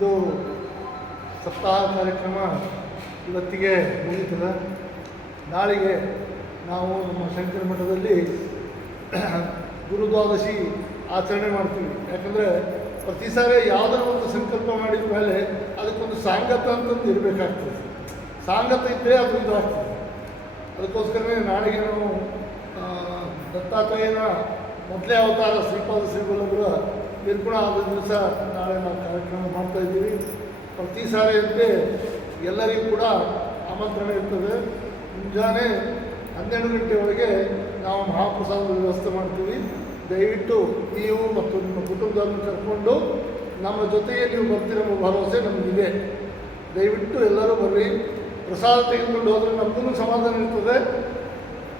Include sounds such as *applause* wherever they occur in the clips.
ಇದು ಸಪ್ತಾಹ ಕಾರ್ಯಕ್ರಮ ಇವತ್ತಿಗೆ ಮುಗೀತದೆ. ನಾಳೆಗೆ ನಾವು ನಮ್ಮ ಶಂಕರ ಮಠದಲ್ಲಿ *clears throat* ಗುರುದ್ವಾದಶಿ ಆಚರಣೆ ಮಾಡ್ತೀವಿ. ಯಾಕಂದರೆ ಪ್ರತಿ ಸಾರಿ ಯಾವುದೋ ಒಂದು ಸಂಕಲ್ಪ ಮಾಡಿದ ಮೇಲೆ ಅದಕ್ಕೊಂದು ಸಾಂಗತ ಅಂತಂದು ಇರಬೇಕಾಗ್ತದೆ. ಸಾಂಗತ ಇದ್ದರೆ ಅದು ಇದು ಆಗ್ತದೆ ಅದಕ್ಕೋಸ್ಕರನೇ ನಾಳೆಗೆ ನಾವು ದತ್ತಾತ್ರೇಯನ ಮೊದಲೇ ಅವತಾರ ಶ್ರೀಪಾದ ಶ್ರೀಗುಲಗಳ ನಿರ್ಗುಣ ಆದ ದಿವಸ ನಾಳೆ ನಾವು ಕಾರ್ಯಕ್ರಮ ಮಾಡ್ತಾ ಇದ್ದೀವಿ. ಪ್ರತಿ ಸಾರಿಯಂತೆ ಎಲ್ಲರಿಗೂ ಕೂಡ ಆಮಂತ್ರಣ ಇರ್ತದೆ. ಮುಂಜಾನೆ ಹನ್ನೆರಡು ಗಂಟೆ ಒಳಗೆ ನಾವು ಮಹಾಪ್ರಸಾದದ ವ್ಯವಸ್ಥೆ ಮಾಡ್ತೀವಿ. ದಯವಿಟ್ಟು ನೀವು ಮತ್ತು ನಿಮ್ಮ ಕುಟುಂಬದವ್ರನ್ನ ಕರ್ಕೊಂಡು ನಮ್ಮ ಜೊತೆಗೆ ನೀವು ಬರ್ತೀರೆಂಬ ಭರವಸೆ ನಮಗಿದೆ. ದಯವಿಟ್ಟು ಎಲ್ಲರೂ ಬರ್ರಿ. ಪ್ರಸಾದ ತೆಗೆದುಕೊಂಡು ಹೋದರೆ ನಮಗೂ ಸಮಾಧಾನ ಇರ್ತದೆ.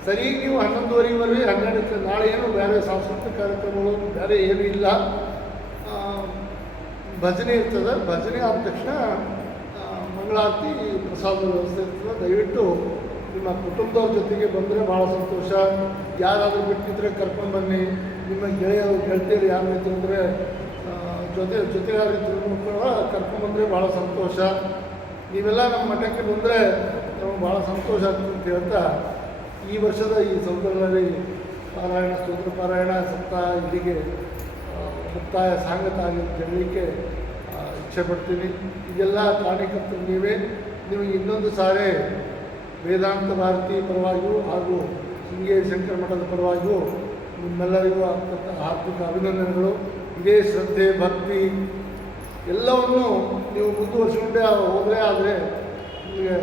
ಸರಿ, ನೀವು ಹನ್ನೊಂದುವರೆಗೆ ಬರ್ರಿ. ಹನ್ನೆರಡಕ್ಕೆ ನಾಳೆ ಏನು ಬೇರೆ ಸಾಂಸ್ಕೃತಿಕ ಕಾರ್ಯಕ್ರಮಗಳು, ಬೇರೆ ಏನೂ ಇಲ್ಲ. ಭಜನೆ ಇರ್ತದೆ. ಭಜನೆ ಆದ ತಕ್ಷಣ ಮಂಗಳಾರತಿ ಪ್ರಸಾದ ವ್ಯವಸ್ಥೆ ಇರ್ತದೆ. ದಯವಿಟ್ಟು ನಿಮ್ಮ ಕುಟುಂಬದವ್ರ ಜೊತೆಗೆ ಬಂದರೆ ಭಾಳ ಸಂತೋಷ. ಯಾರಾದರೂ ಬಿಟ್ಟಿದ್ರೆ ಕರ್ಕೊಂಡು ಬನ್ನಿ. ನಿಮ್ಮ ಗೆಳೆಯರು, ಗೆಳತಿಯರು ಯಾರು ಇತ್ತು ಅಂದರೆ ಜೊತೆ ಜೊತೆಗಾರಿದ್ರು ಕೂಡ ಕರ್ಕೊಂಡ್ಬಂದರೆ ಭಾಳ ಸಂತೋಷ. ನೀವೆಲ್ಲ ನಮ್ಮ ಮಠಕ್ಕೆ ಬಂದರೆ ನಮಗೆ ಭಾಳ ಸಂತೋಷ ಆಗ್ತದೆ ಅಂತ ಹೇಳ್ತಾ, ಈ ವರ್ಷದ ಈ ಸೌಧಗಳಲ್ಲಿ ಪಾರಾಯಣ, ಸ್ತೋತ್ರ ಪಾರಾಯಣ, ಸಪ್ತಾಹ ಇಲ್ಲಿಗೆ ಮುಕ್ತಾಯ ಸಾಂಗತ ಆಗಿ ಹೇಳಲಿಕ್ಕೆ ಆ, ಪಡ್ತೀವಿ ಇದೆಲ್ಲ ಕಾರಣಕರ್ತರು ನೀವೇ. ನಿಮಗೆ ಇನ್ನೊಂದು ಸಾರಿ ವೇದಾಂತ ಭಾರತಿ ಪರವಾಗಿಯೂ ಹಾಗೂ ಶೃಂಗೇರಿ ಶಂಕರ ಮಠದ ಪರವಾಗಿಯೂ ನಿಮ್ಮೆಲ್ಲರಿಗೂ ಹಾರ್ದಿಕ ಅಭಿನಂದನೆಗಳು. ಇದೇ ಶ್ರದ್ಧೆ ಭಕ್ತಿ ಎಲ್ಲವನ್ನು ನೀವು ಮುಂದುವರಿಸಿಕೊಂಡೇ ಹೋದರೆ ಆದರೆ ನಿಮಗೆ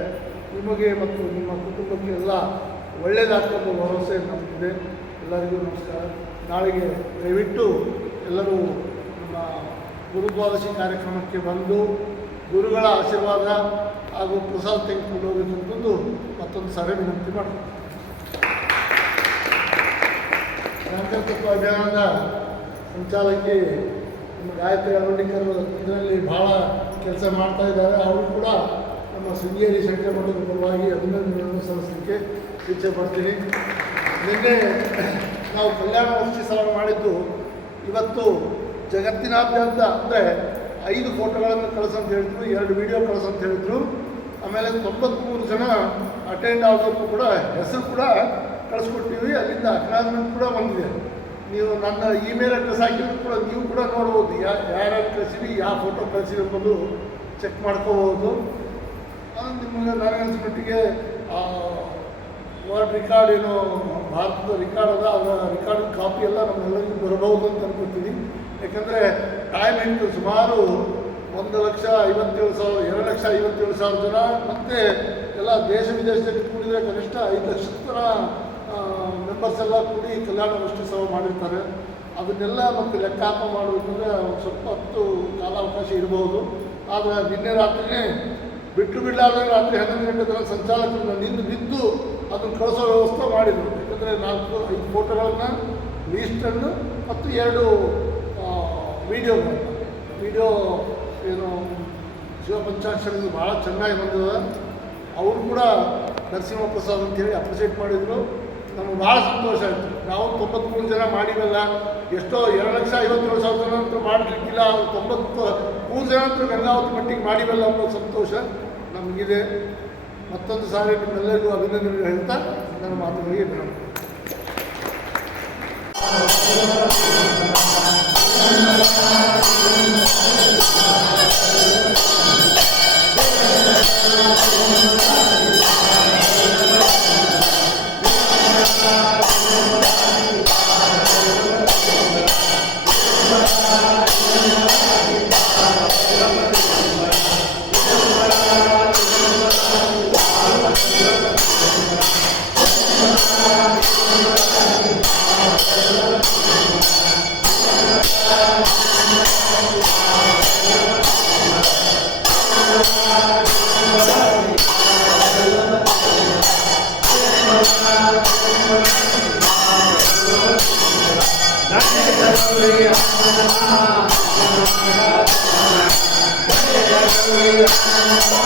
ನಿಮಗೆ ಮತ್ತು ನಿಮ್ಮ ಕುಟುಂಬಕ್ಕೆ ಎಲ್ಲ ಒಳ್ಳೆಯದಾಗ್ತಕ್ಕಂಥ ಭರವಸೆ ನಮಗಿದೆ. ಎಲ್ಲರಿಗೂ ನಮಸ್ಕಾರ. ನಾಳೆಗೆ ದಯವಿಟ್ಟು ಎಲ್ಲರೂ ಗುರುದ್ವಾದಶಿ ಕಾರ್ಯಕ್ರಮಕ್ಕೆ ಬಂದು ಗುರುಗಳ ಆಶೀರ್ವಾದ ಹಾಗೂ ಪ್ರಸಾದ ತೆಗೆದುಕೊಂಡು ಹೋಗಬೇಕಂತಂದು ಮತ್ತೊಂದು ಸಾರಿ ವಿನಂತಿ ಸಂಕಲ್ಪತ್ವ ಅಭಿಯಾನದ ಸಂಚಾಲಕಿ ನಮ್ಮ ಗಾಯತ್ರಿ ಅರವಣಿಕರ್ ಇದರಲ್ಲಿ ಭಾಳ ಕೆಲಸ ಮಾಡ್ತಾ ಇದ್ದಾರೆ. ಅವರು ಕೂಡ ನಮ್ಮ ಶೃಂಗೇರಿ ಶಂಕರ ಮಠದ ಪರವಾಗಿ ಅಭಿನಂದನೆಯನ್ನು ಸಲ್ಲಿಸಲಿಕ್ಕೆ ಇಚ್ಛೆ ಪಡ್ತೀನಿ. ನಿನ್ನೆ ನಾವು ಕಲ್ಯಾಣ ಉತ್ಸವ ಮಾಡಿದ್ದು. ಇವತ್ತು ಜಗತ್ತಿನಾದ್ಯಂತ ಅಂದರೆ ಐದು ಫೋಟೋಗಳನ್ನು ಕಳಿಸಂತ ಹೇಳಿದ್ರು, ಎರಡು ವಿಡಿಯೋ ಕಳಿಸಂತ ಹೇಳಿದ್ರು. ಆಮೇಲೆ ತೊಂಬತ್ತ್ಮೂರು ಜನ ಅಟೆಂಡ್ ಆಗೋಕ್ಕೂ ಕೂಡ, ಹೆಸರು ಕೂಡ ಕಳಿಸ್ಕೊಟ್ಟಿವಿ. ಅಲ್ಲಿಂದ ಅಕ್ನಾಲಜ್ಮೆಂಟ್ ಕೂಡ ಬಂದಿದೆ. ನೀವು ನನ್ನ ಇಮೇಲ್ ಅಡ್ರೆಸ್ ಹಾಕಿದ್ರು ಕೂಡ ನೀವು ಕೂಡ ನೋಡ್ಬೋದು. ಯಾ ಯಾರ್ಯಾರು ಕಳಿಸಿವಿ, ಯಾವ ಫೋಟೋ ಕಳಿಸಿವಿ ಎಂಬುದು ಚೆಕ್ ಮಾಡ್ಕೋಬೋದು ನಿಮಗೆ ನನಗೆ ಅನ್ಸ್ಮಟ್ಟಿಗೆ ವರ್ಲ್ಡ್ ರೆಕಾರ್ಡ್ ಏನು, ಭಾರತದ ರೆಕಾರ್ಡ್ ಅದ, ಅದರ ರೆಕಾರ್ಡ್ ಕಾಪಿ ಎಲ್ಲ ನಮ್ಮೆಲ್ಲರಿಗೂ ಬರಬಹುದು ಅಂತ ಅನ್ಕೋತೀನಿ ಯಾಕಂದರೆ ಟೈಮ್ ಇಂಟು ಸುಮಾರು ಒಂದು ಲಕ್ಷ ಐವತ್ತೇಳು ಸಾವಿರ, ಎರಡು ಲಕ್ಷ ಐವತ್ತೇಳು ಸಾವಿರ ಜನ ಮತ್ತು ಎಲ್ಲ ದೇಶ ವಿದೇಶದಲ್ಲಿ ಕೂಡಿದರೆ ಕನಿಷ್ಠ ಐದು ಲಕ್ಷದ ಥರ ಮೆಂಬರ್ಸ್ ಎಲ್ಲ ಕೂಡಿ ಕಲ್ಯಾಣ ಸಹ ಮಾಡಿರ್ತಾರೆ. ಅದನ್ನೆಲ್ಲ ಮತ್ತೆ ಲೆಕ್ಕಾಪ ಮಾಡಬೇಕಂದ್ರೆ ಸ್ವಲ್ಪ ಹೊತ್ತು ಕಾಲಾವಕಾಶ ಇರಬಹುದು ಆದರೆ ನಿನ್ನೆ ರಾತ್ರಿನೇ ಬಿಟ್ಟು ಬಿಡಲಾರ್ದ ರಾತ್ರಿ ಹನ್ನೊಂದು ಗಂಟೆ ತನಕ ಸಂಚಾಲಕರನ್ನ ನಿಂದು ಬಿದ್ದು ಅದನ್ನು ಕಳಿಸೋ ವ್ಯವಸ್ಥೆ ಮಾಡಿದರು. ಯಾಕಂದರೆ ನಾಲ್ಕು, ಐದು ಫೋಟೋಗಳನ್ನು ಲೀಸ್ಟನ್ನು ಮತ್ತು ಎರಡು ವಿಡಿಯೋಗಳನ್ನು ವಿಡಿಯೋ ಏನು ಶಿವಪಂಚಾಕ್ಷರದ್ದು ಭಾಳ ಚೆನ್ನಾಗಿ ಬಂದದ ಅವರು ಕೂಡ ನರಸಿಂಹ ಪ್ರಸಾದ್ ಅಂತೇಳಿ ಅಪ್ರಿಷಿಯೇಟ್ ಮಾಡಿದರು. ನಮ್ಗೆ ಭಾಳ ಸಂತೋಷ ಆಯಿತು. ನಾವು ತೊಂಬತ್ಮೂರು ಜನ ಮಾಡಿವಲ್ಲ, ಎಷ್ಟೋ ಎರಡು ಲಕ್ಷ ಐವತ್ತೇಳು ಸಾವಿರ ಜನ ಅಂತೂ ಮಾಡಲಿಕ್ಕಿಲ್ಲ ತೊಂಬತ್ತು ಮೂರು ಜನ ಅಂತೂ ಗಂಗಾವತಿ ಮಟ್ಟಿಗೆ ಮಾಡಿವಲ್ಲ ಅನ್ನೋ ಸಂತೋಷ ನಮಗಿದೆ. ಮತ್ತೊಂದು ಸಾರಿ ನಿಮ್ಮೆಲ್ಲರಿಗೂ ಅಭಿನಂದನೆ ಹೇಳ್ತಾ ನನ್ನ ಮಾತುಗಳಿಗೆ Thank you. Música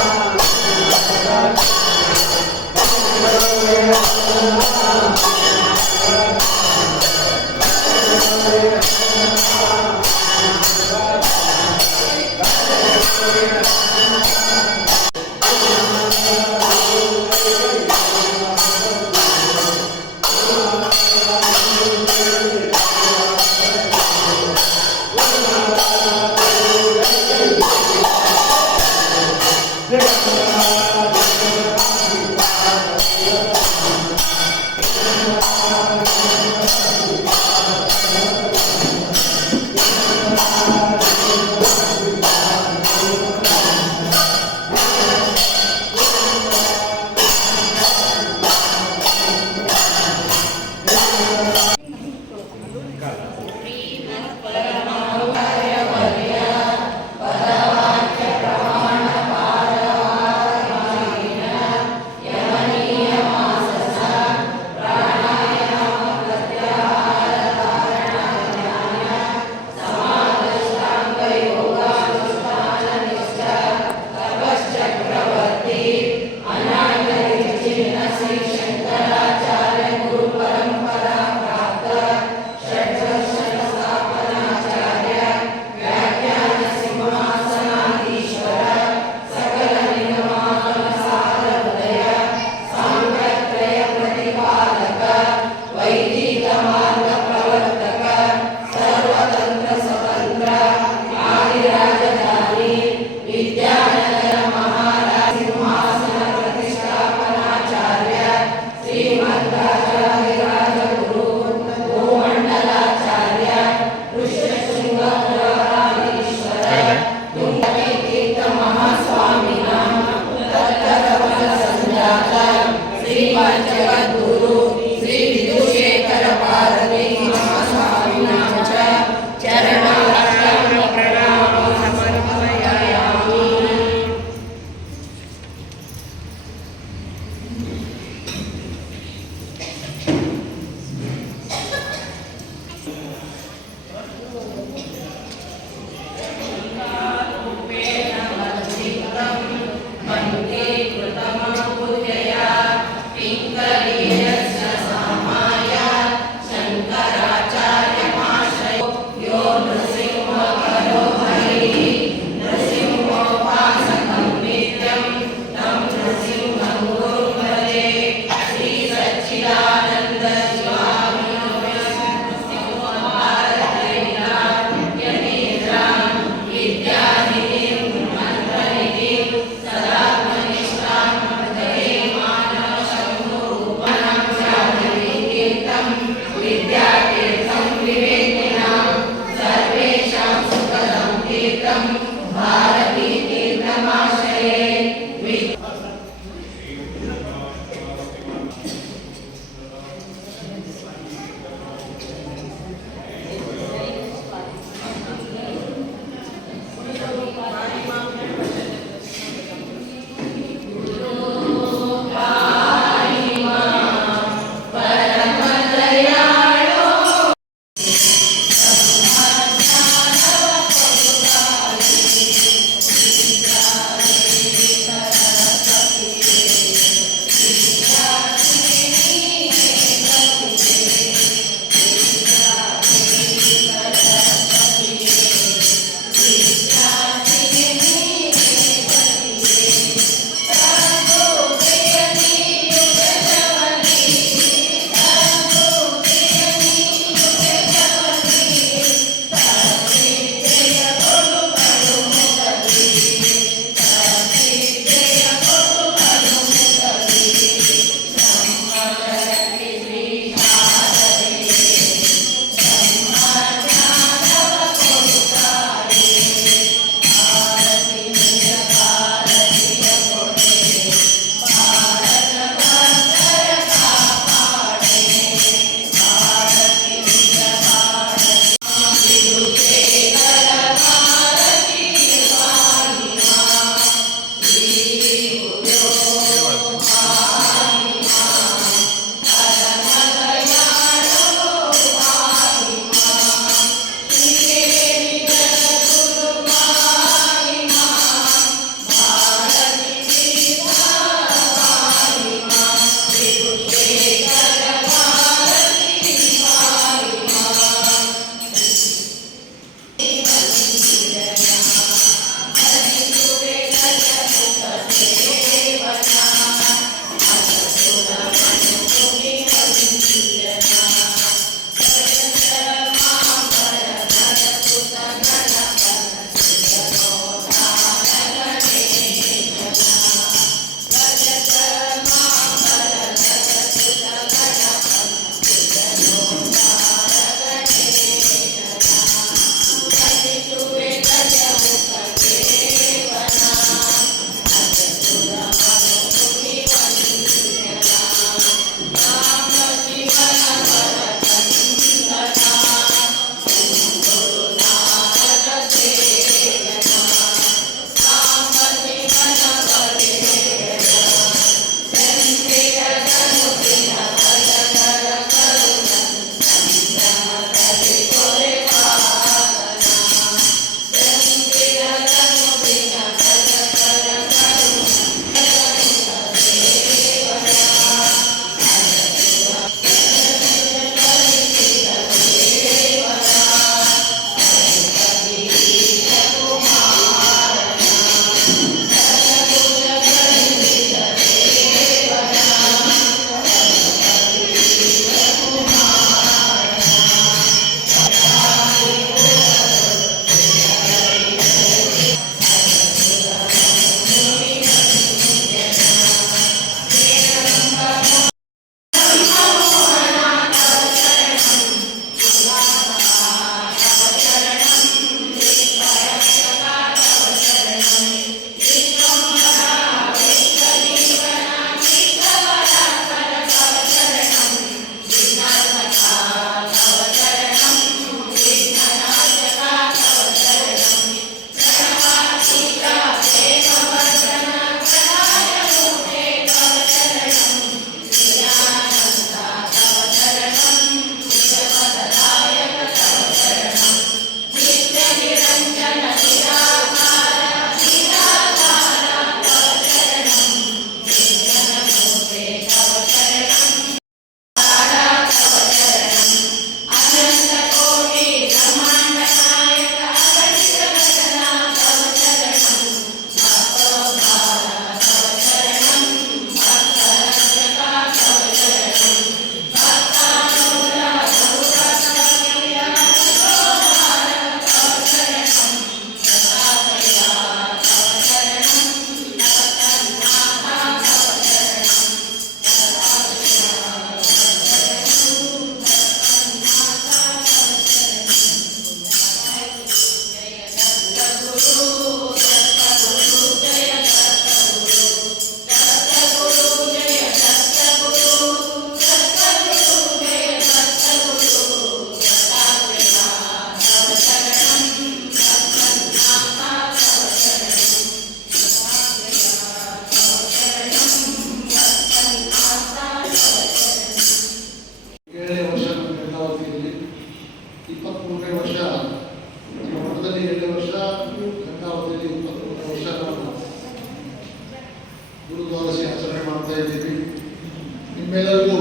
ನಿಮ್ಮೆಲ್ಲರಿಗೂ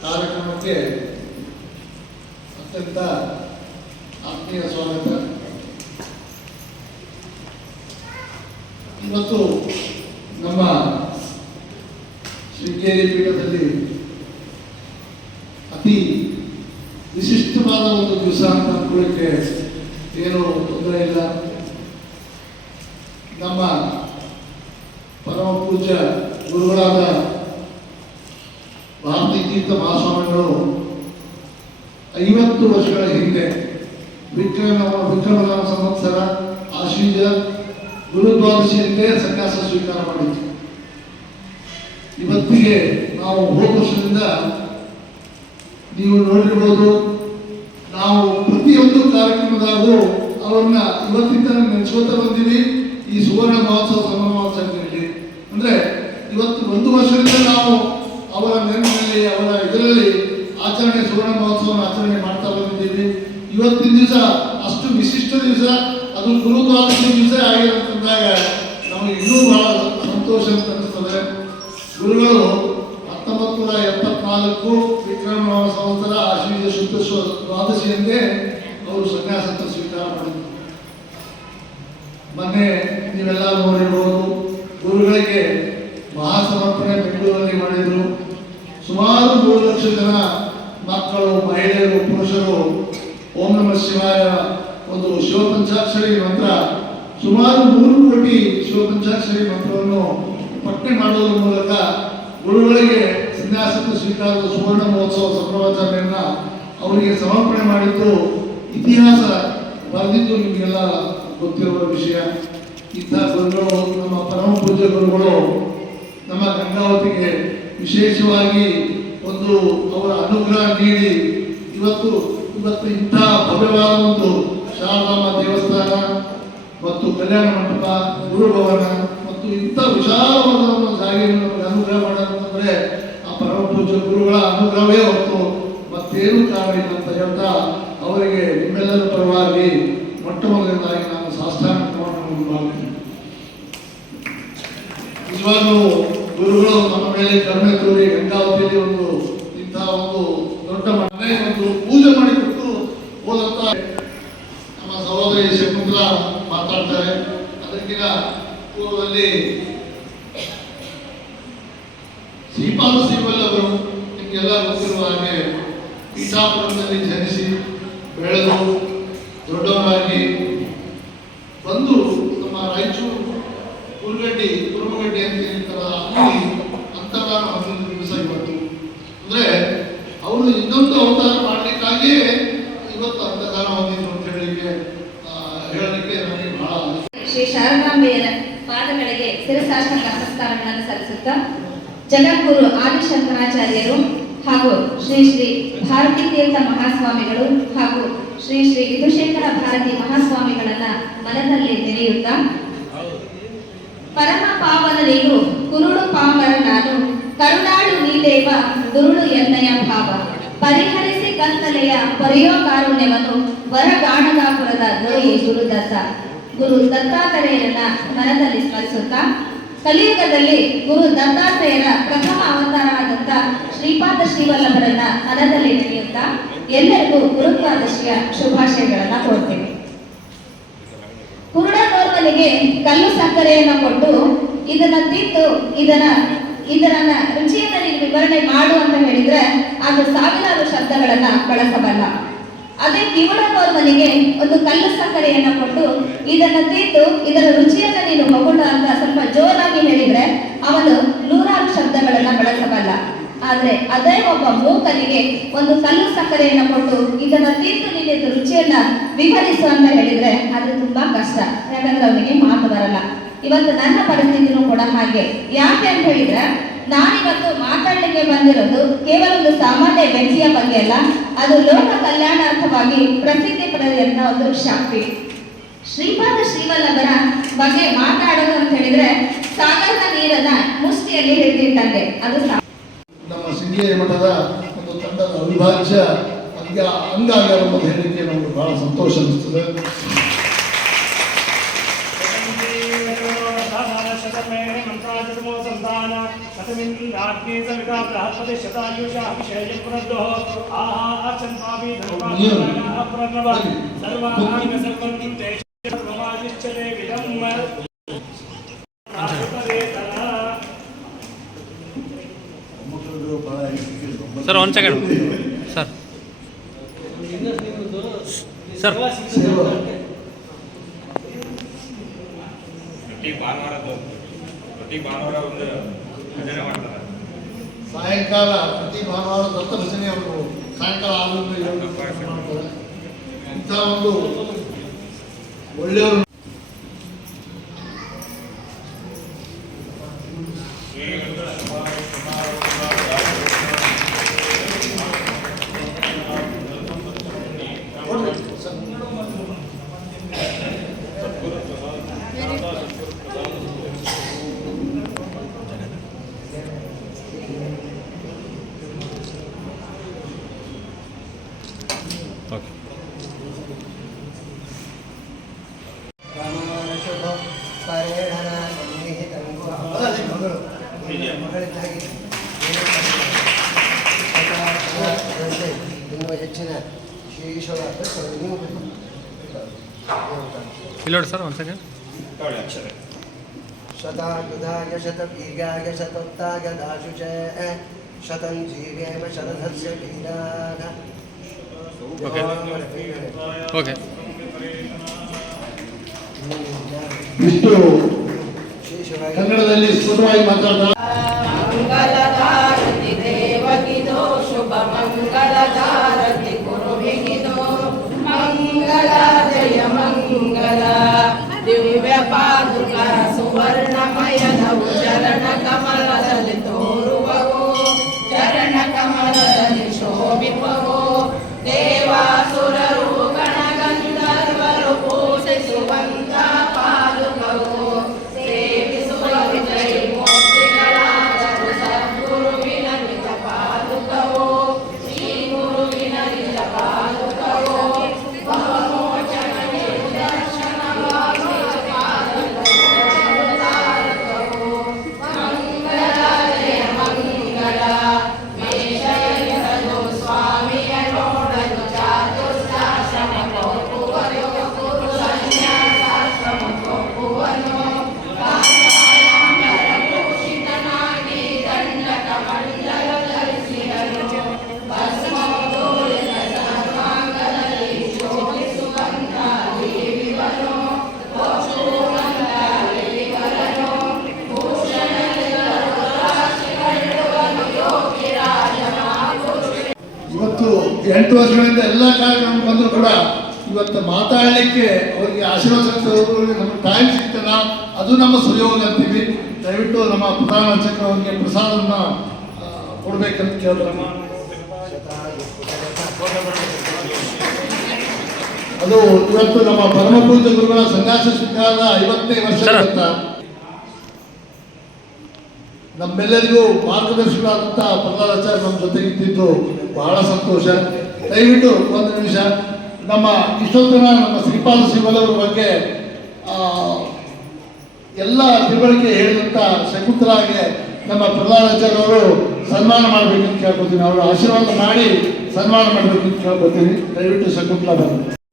ಕಾರ್ಯಕ್ರಮಕ್ಕೆ ಅತ್ಯಂತ ಆತ್ಮೀಯ ಸ್ವಾಗತ. ಇವತ್ತು ಇವತ್ತಿಗೆ ನಾವು ಹೋದ ನೀವು ನೋಡಿರ್ಬೋದು, ನಾವು ಪ್ರತಿಯೊಂದು ಕಾರ್ಯಕ್ರಮದಾಗೂ ಅವರನ್ನ ಇವತ್ತಿಂದ ನೆನೆಸ್ಕೋತಾ ಬಂದೀವಿ. ಈ ಸುವರ್ಣ ಮಹೋತ್ಸವ ಮಹೋತ್ಸವದಲ್ಲಿ ಅಂದ್ರೆ ಇವತ್ತು ಒಂದು ವರ್ಷದಿಂದ ನಾವು ಅವರ ನೆನಪಿನಲ್ಲಿ ಅವರ ಇದರಲ್ಲಿ ಆಚರಣೆ, ಸುವರ್ಣ ಮಹೋತ್ಸವ ಆಚರಣೆ ಮಾಡ್ತಾ ಬಂದಿದ್ದೀವಿ. ಇವತ್ತಿನ ದಿವಸ ಅಷ್ಟು ವಿಶಿಷ್ಟ ದಿವಸ, ಅದು ಗುರು ದ್ವಾದಶಿ ದಿವಸ ಆಗಿರೋದಾಗ ನಮಗೆ ಇನ್ನೂ ಬಹಳ ಸಂತೋಷ ಅಂತ ಗುರುಗಳು ಹತ್ತೊಂಬತ್ತು ನೂರ ಎಪ್ಪತ್ನಾಲ್ಕು ವಿಕ್ರಮ ಸಂವತ್ಸರ ಆಶ್ವೀಜ ಶುದ್ಧ ದ್ವಾದಶಿಯಂದೇ ಅವರು ಸನ್ಯಾಸತ್ತ ಸ್ವೀಕಾರ ಮಾಡಿದರು. ಮೊನ್ನೆ ನೀವೆಲ್ಲ ನೋಡಿರ್ಬೋದು, ಗುರುಗಳಿಗೆ ಮಹಾಸಮರ್ಪಣೆ ಬೆಂಗಳೂರಲ್ಲಿ ಮಾಡಿದರು. ಸುಮಾರು ಮೂರು ಲಕ್ಷ ಜನ ಮಕ್ಕಳು, ಮಹಿಳೆಯರು, ಪುರುಷರು, ಓಂ ನಮ ಶಿವಾಯ, ಒಂದು ಶಿವಪಂಚಾಕ್ಷರಿ ಮಂತ್ರ, ಸುಮಾರು ಮೂರು ಕೋಟಿ ಶಿವಪಂಚಾಕ್ಷರಿ ಮಂತ್ರವನ್ನು ಪಠನೆ ಮಾಡುವುದರ ಮೂಲಕ ಗುರುಗಳಿಗೆ ಸನ್ಯಾಸಕ್ಕೆ ಸ್ವೀಕಾರದ ಸುವರ್ಣ ಮಹೋತ್ಸವ ಸಂಭ್ರಮಾಚರಣೆಯನ್ನ ಅವರಿಗೆ ಸಮರ್ಪಣೆ ಮಾಡಿದ್ದು ಇತಿಹಾಸ ಬರೆದಿದ್ದು ನಿಮಗೆಲ್ಲ ಗೊತ್ತಿರುವ ವಿಷಯ. ಇಂಥ ಗುರುಗಳು, ನಮ್ಮ ಪರಮ ಪೂಜ್ಯ ಗುರುಗಳು ನಮ್ಮ ಗಂಗಾವತಿಗೆ ವಿಶೇಷವಾಗಿ ಒಂದು ಅವರ ಅನುಗ್ರಹ ನೀಡಿ ಇವತ್ತು ಇವತ್ತು ಇಂಥ ಭವ್ಯವಾದ ಒಂದು ಶಾರದಾಮ ದೇವಸ್ಥಾನ ಮತ್ತು ಕಲ್ಯಾಣ ಮಂಟಪ, ಗುರುಭವನ ಮತ್ತು ಇಂಥ ವಿಶಾಲವಾದ ಒಂದು ಜಾಗೆಯನ್ನು ನಮಗೆ ಅನುಗ್ರಹ ಮಾಡೋದಂತಂದ್ರೆ ಆ ಪರಮಪೂಜ ಗುರುಗಳ ಅನುಗ್ರಹವೇ ಹೊತ್ತು ಮತ್ತೇನು ಕಾರಣ ಇಲ್ಲ ಅಂತ ಹೇಳ್ತಾ ಅವರಿಗೆ ನಿಮ್ಮೆಲ್ಲರ ಪರವಾಗಿ ಮೊಟ್ಟ ಮೊದಲನೇದಾಗಿ ನಾನು ಭಾವಿಸ್ತೀನಿ ನಿಜವಾಗ್ಲೂ ಗುರುಗಳು ನಮ್ಮ ಮೇಲೆ ಕರುಣೆ ತೋರಿ ಗಂಗಾವತಿಯಲ್ಲಿ ಒಂದು ಇಂತಹ ಒಂದು ದೊಡ್ಡ ಮನೆ ಒಂದು ಪೂಜೆ ಮಾಡಿಕೊಟ್ಟು ಹೋದಂತ ನಮ್ಮ ಸಹೋದರಿ ಶಕುಂತಲ ಮಾತಾಡ್ತಾರೆ. ಅದಕ್ಕಿಂತ ಪೂರ್ವದಲ್ಲಿ ಶ್ರೀಪಾದ ಶ್ರೀವಲ್ಲಭರು ನಿಮಗೆಲ್ಲ ಗೊತ್ತಿರುವ ಹಾಗೆ ಪೀಠಾಪುರದಲ್ಲಿ ಜನಿಸಿ ಬೆಳೆದು ದೊಡ್ಡವರಾಗಿ ಬಂದು ನಮ್ಮ ರಾಯಚೂರು ಕುರುಗಡ್ಡಿ, ಕುರುಮಗಡ್ಡಿ ಅಂತ ಹೇಳ್ತಾರ ಅಲ್ಲಿ ಅಂತರ್ಗಾನ ಹೊಂದಿದ ದಿವಸ ಇವತ್ತು. ಅಂದ್ರೆ ಅವರು ಇನ್ನೊಂದು ಅವತಾರ ಮಾಡಲಿಕ್ಕಾಗಿಯೇ ಇವತ್ತು ಅಂತರ್ಗಾನ ಹೊಂದಿದ್ರು ಅಂತ ಹೇಳಲಿಕ್ಕೆ ಹೇಳಲಿಕ್ಕೆ ನನಗೆ ಬಹಳ ಶ್ರೀ ಶಾರದಾಂಬೆಯರ ಪಾದಗಳಿಗೆ ಶಿರಸಾಷ್ಟಾಂಗ ನಮಸ್ಕಾರಗಳನ್ನು ಸಲ್ಲಿಸುತ್ತಾ ಜಗದ್ಗುರು ಆದಿಶಂಕರಾಚಾರ್ಯರು ಹಾಗೂ ಶ್ರೀ ಶ್ರೀ ಭಾರತೀ ತೀರ್ಥ ಮಹಾಸ್ವಾಮಿಗಳು ಹಾಗೂ ಶ್ರೀ ಶ್ರೀ ವಿಧುಶೇಖರ ಭಾರತಿ ಮಹಾಸ್ವಾಮಿಗಳನ್ನ ಮನದಲ್ಲಿ ನೆನೆಯುತ್ತಾ ಪರಮ ಪಾವನ ನೀನು, ಕುರುಡು ಪಾಪರ ನಾನು, ಕರುಣಾಳು ನೀದೇವ ದುರುಳು ಎನ್ನಯ ಭಾವ. ಪರಿಹರಿಸಿ ಕತ್ತಲೆಯ ಪರಿಯೋ ಕಾರುಣ್ಯವನ್ನು ವರಗಾಣಗಾಪುರದ ದೊರೆಯೇ ಗುರುದತ್ತ ಗುರು ದತ್ತಾತ್ರೇಯರನ್ನ ಮನದಲ್ಲಿ ಸ್ಮರಿಸುತ್ತಾ, ಕಲಿಯುಗದಲ್ಲಿ ಗುರು ದತ್ತಾತ್ರೇಯರ ಪ್ರಥಮ ಅವತಾರವಾದಂತ ಶ್ರೀಪಾದ ಶ್ರೀವಲ್ಲಭರನ್ನ ಮನದಲ್ಲಿ ನೆನೆಯುತ್ತಾ, ಎಲ್ಲರಿಗೂ ಗುರುತ್ವಾದಶಿಯ ಶುಭಾಶಯಗಳನ್ನ ಕೋರ್ತೇವೆ ಕುರುಡನೋರ್ವನಿಗೆ ಕಲ್ಲು ಸಕ್ಕರೆಯನ್ನ ಕೊಟ್ಟು ಇದನ್ನ ತಿಂದು, ಇದನ್ನ, ಇದರನ್ನ ರುಚಿಯನ್ನ ನೀನು ವಿವರಣೆ ಮಾಡು ಅಂತ ಹೇಳಿದ್ರೆ, ಅದು ಸಾವಿರಾರು ಶಬ್ದಗಳನ್ನ ಬಳಸಬಲ್ಲ. ಅದೇ ಕಿವುಡನೋರ್ವನಿಗೆ ಒಂದು ಕಲ್ಲು ಸಕ್ಕರೆಯನ್ನ ಕೊಟ್ಟು ಇದನ್ನ ತಿಂದು ಇದರ ರುಚಿಯನ್ನ ನೀನು ಮಗುಳು ಅಂತ ಸ್ವಲ್ಪ ಜೋರಾಗಿ ಹೇಳಿದ್ರೆ ಅವನು ನೂರಾರು ಶಬ್ದಗಳನ್ನ ಬಳಸಬಲ್ಲ. ಆದ್ರೆ ಅದೇ ಒಬ್ಬ ಮೂಕನಿಗೆ ಒಂದು ಕಲ್ಲು ಸಕ್ಕರೆಯನ್ನ ಕೊಟ್ಟು ಇದನ್ನ ತಿಂದು ನೀನು ಇದ್ರ ರುಚಿಯನ್ನ ವಿವರಿಸು ಅಂತ ಹೇಳಿದ್ರೆ ಅದು ತುಂಬಾ ಕಷ್ಟ. ಯಾಕಂದ್ರೆ ಅವನಿಗೆ ಮಾತು ಬರಲ್ಲ. ಇವತ್ತು ನನ್ನ ಪರಿಸ್ಥಿತಿನೂ ಕೂಡ ಹಾಗೆ. ಯಾಕೆ ಅಂತ ಹೇಳಿದ್ರೆ ನಾನಿವತ್ತು ಮಾತಾಡಲಿಕ್ಕೆ ಬಂದಿರೋದು ಕೇವಲ ಒಂದು ಸಾಮಾನ್ಯ ವ್ಯಕ್ತಿಯ ಬಗ್ಗೆ ಅಲ್ಲ. ಅದು ಲೋಕ ಕಲ್ಯಾಣಾರ್ಥವಾಗಿ ಪ್ರಸಿದ್ಧಿ ಪಡೆದಿರುವ ಒಂದು ಶಕ್ತಿ. ಶ್ರೀಪಾದ ಶ್ರೀವಲ್ಲಭರ ಬಗ್ಗೆ ಮಾತಾಡೋದು ಅಂತ ಹೇಳಿದ್ರೆ ಸಾಗರದ ನೀರನ್ನ ಮುಷ್ಟಿಯಲ್ಲಿ ಹಿಡಿದಿದ್ದಂತೆ ಅದು ನಮ್ಮ ಸಿಂಧಿಯ ಮಠದ ಒಂದು ತಂಡದ ಅವಿಭಾಜ್ಯ ಅಂಗ ಅಂಗ ಅನ್ನೋದು ಹೇಳಲಿಕ್ಕೆ ನಮಗೆ ಬಹಳ ಸಂತೋಷ ಅನಿಸ್ತದೆ. ಶತಮೇ ಮಂತ್ರ शतराजतमो संतान शतमिन्द्राग्ने सविता बृहस्पति शतायुषा विषयं पुनर्दोः आहाचन्तापि धर्माः प्रणव सर्वाङ्ग सर्वं तेषु सर्वमादिश्चते विदम् ಸರ್ ಒಂದು ಸೆಕೆಂಡ್ ಸರ್ ಸರ್ ಪ್ರತಿ ಭಾನುವಾರದ್ದು ಪ್ರತಿ ಭಾನುವಾರ ಒಂದು ಭಜನೆ ಮಾಡ್ತಾರೆ ಸಾಯಂಕಾಲ ಪ್ರತಿ ಭಾನುವಾರ ದತ್ತ ಭಜನೆ ಅವರು ಸಾಯಂಕಾಲ ಗಂಟೆ ಮಾಡ್ತಾರೆ. ಇಂಥ ಒಂದು ಒಳ್ಳೆಯವರು ಎಲ್ಲೋಡಿ ಸರ್ ಒಂದು ಸೆಕೆಂಡ್ ಶತಾಯುಧಾಯ ಶತದೀರ್ಘಾಯ ಶತೋಕ್ತಾಯ ದಾಶುಚ ಶತಂ ಜೀವೇಮ ಶತಧಸ್ಯ ಓಕೆ ಕನ್ನಡದಲ್ಲಿ ಸುಲಭವಾಗಿ ಮಾತಾಡ್ತಾರೆ ಮಂಗಳಧಾರತಿ ಶುಭ ಮಂಗಳ దివ్య ಎಂಟು ವರ್ಷಗಳಿಂದ ಎಲ್ಲ ಕಾರ್ಯಕ್ರಮ ಬಂದರೂ ಕೂಡ ಇವತ್ತು ಮಾತಾಡಲಿಕ್ಕೆ ಅವರಿಗೆ ಆಶೀರ್ವಾದ ನಮಗೆ ಟೈಮ್ ಸಿಗ್ತದ ಅದು ನಮ್ಮ ಸುಯೋಗ ಅಂತೀವಿ. ದಯವಿಟ್ಟು ನಮ್ಮ ಪ್ರಧಾನ ಅರ್ಚಕರು ಅವರಿಗೆ ಪ್ರಸಾದವನ್ನು ಕೊಡಬೇಕಂತ ಕೇಳಿದ್ರಮ್ಮ ಅದು ಇವತ್ತು ನಮ್ಮ ಪರಮಪೂಜ ಗುರುಗಳ ಸನ್ಯಾಸ ಸ್ವೀಕಾರದ ಐವತ್ತನೇ ವರ್ಷ ಅಂತ ನಮ್ಮೆಲ್ಲರಿಗೂ ಮಾರ್ಗದರ್ಶಕರಾದಂಥ ಪ್ರಹ್ಲಾದಾಚಾರ್ಯ ನಮ್ಮ ಜೊತೆಗಿದ್ದಿದ್ದು ಬಹಳ ಸಂತೋಷ. ದಯವಿಟ್ಟು ಒಂದು ನಿಮಿಷ. ನಮ್ಮ ಇಷ್ಟೊತ್ತಿನ ನಮ್ಮ ಶ್ರೀಪಾದ ಶಿವಲವರ ಬಗ್ಗೆ ಎಲ್ಲ ತಿಳುವಳಿಕೆ ಹೇಳಿದಂಥ ಶಕುಂತಲಾಗೆ ನಮ್ಮ ಪ್ರಧಾನಾಚಾರ್ಯವರು ಸನ್ಮಾನ ಮಾಡಬೇಕಂತ ಕೇಳ್ಕೊತೀನಿ ಅವರು ಆಶೀರ್ವಾದ ಮಾಡಿ ಸನ್ಮಾನ ಮಾಡಬೇಕಂತ ಕೇಳ್ಕೊತೀನಿ ದಯವಿಟ್ಟು ಶಕುಂತಲಾ ಬಂದು